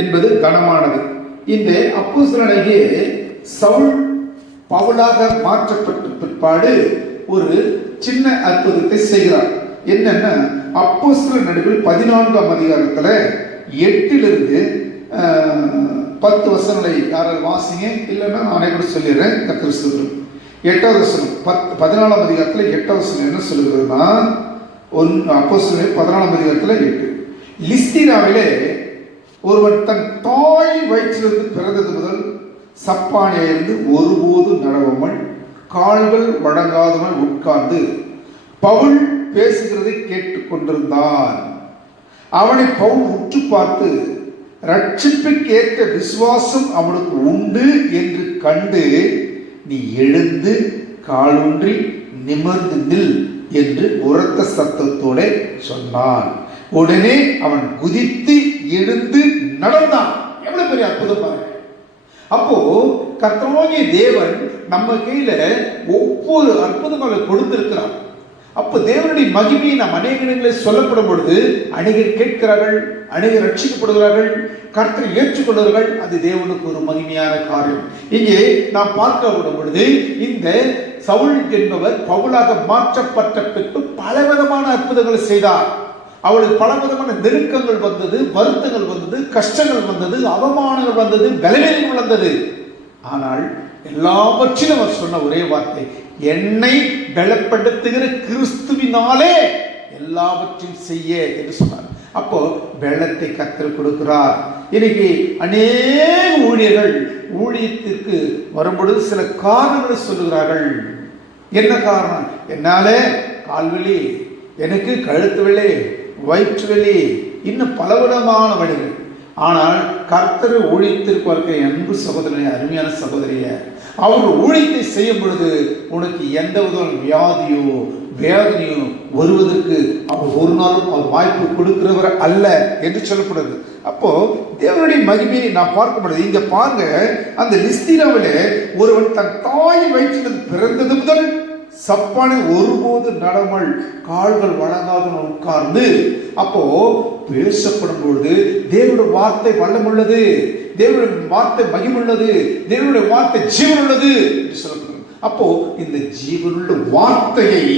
என்பது கனமானது. இந்த அப்போஸ்தலனாகிய சவுல் பவுலாக மாற்றப்பட்ட பிற்பாடு ஒரு சின்ன அற்புதத்தை செய்கிறார். என்னன்னா அப்போஸ்தலர் நடுவில் பதினான்காம் அதிகாரத்தில் எட்டிலிருந்து பத்து வசனங்களை யாராவது வாசிங்க. இல்லைன்னா நானே கூட சொல்லிடுறேன். கத்திர சொல்றேன் எட்டாவது வசனம் பத் பதினாலாம் அதிகாரத்தில் எட்டாவது வசனம் என்ன சொல்லுகிறதுனா ஒன் அப்போஸ்தலர் பதினாலாம் அதிகாரத்தில் எட்டு. லிஸ்தீராவிலே ஒருவன் தன் தாய் வயிற்றிலிருந்து பிறந்தது முதல் சப்பானியிலிருந்து ஒருபோது நடவாமல் கால்கள் வழங்காதவன் உட்கார்ந்து பவுல் பேசுகிறதை கேட்டுக்கொண்டிருந்தான் அவனை பவுல் உற்று பார்த்து ரட்சிப்புக்கேற்ற விசுவாசம் அவனுக்கு உண்டு என்று கண்டு நீ எழுந்து காலூன்றி நிமிர்ந்து நில் என்று உரத்த சத்தத்தோட சொன்னான். உடனே அவன் குதித்து எழுந்து நடந்தான் எவ்வளவு பெரிய அற்புதம் பாருங்க. அப்போ கர்த்தராகிய தேவன் நம்ம கையில ஒவ்வொரு அற்புதங்களை கொடுத்திருக்கிறார். அப்போ தேவனுடைய மகிமையை நாம் அநேக இடங்களில் சொல்லப்படும் பொழுது அநேகர் கேட்கிறார்கள் அநேகர் ரட்சிக்கப்படுகிறார்கள் கர்த்தரை ஏற்றுக்கொள்வார்கள் அது தேவனுக்கு ஒரு மகிமையான காரியம். இங்கே நாம் பார்க்க பொழுது இந்த சவுல் என்பவர் பவுலாக மாற்றப்பட்ட பின்பு பலவிதமான அற்புதங்களை செய்தார். அவளுக்கு பல விதமான நெருக்கங்கள் வந்தது வருத்தங்கள் வந்தது கஷ்டங்கள் வந்தது அவமானங்கள் வந்தது பலவீனம் வந்தது. ஆனால் எல்லாவற்றிலும் அவர் சொன்ன ஒரே வார்த்தை என்னை பலப்படுத்துகிற கிறிஸ்துவினாலே எல்லாவற்றையும் செய்ய என்று சொன்னார். அப்போ வெள்ளத்தை கத்தல் கொடுக்கிறார். இன்னைக்கு அநேக ஊழியர்கள் ஊழியத்திற்கு வரும்பொழுது சில காரணங்களை சொல்லுகிறார்கள். என்ன காரணம்? என்னாலே கால்வெளி எனக்கு கழுத்து வலி வயிற்றுவெளி இன்னும் பலவிதமான வழிகள். ஆனால் கர்த்தர் ஊழியத்திற்கு வருகிற அன்பு சகோதரனை அருமையான சகோதரிய அவர் ஊழியத்தை செய்யும் பொழுது உனக்கு எந்த விதமான வியாதியோ வேதனையோ வருவதற்கு அவர் ஒரு நாளும் அவர் வாய்ப்பு கொடுக்கிறவர் அல்ல என்று சொல்லப்படுது அப்போ தேவனுடைய மகிமையை நான் பார்க்க முடியாது இங்க பாருங்க அந்த லிஸ்திராவிலே ஒருவன் தன் தாய் வயிற்றிலிருந்து பிறந்தது முதல் சப்பானை ஒருபோது நடமல் கால்கள் வழங்காத உட்கார்ந்து அப்போ பேசப்படும் பொழுது தேவனுடைய வார்த்தை வல்லமுள்ளது தேவனுடைய வார்த்தை மகிமுள்ளது தேவனுடைய வார்த்தை ஜீவன் உள்ளது என்று சொல்லப்படுகிறது அப்போ இந்த ஜீவனுள்ள வார்த்தையை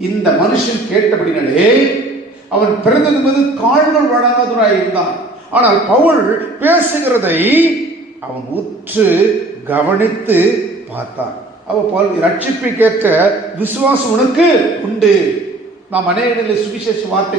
இந்த மனுஷன் கேட்டபடினாலே அவன் பிறந்தது மீது கால்கள் வழங்காதவராக இருந்தான். ஆனால் பவுல் பேசுகிறதை அவன் உற்று கவனித்து பார்த்தான். அவ பவுல் ரட்சிப்புக்கேற்ற விசுவாசம் உனக்கு உண்டு. நாம் அநேக சுவிசேஷ வார்த்தைகள்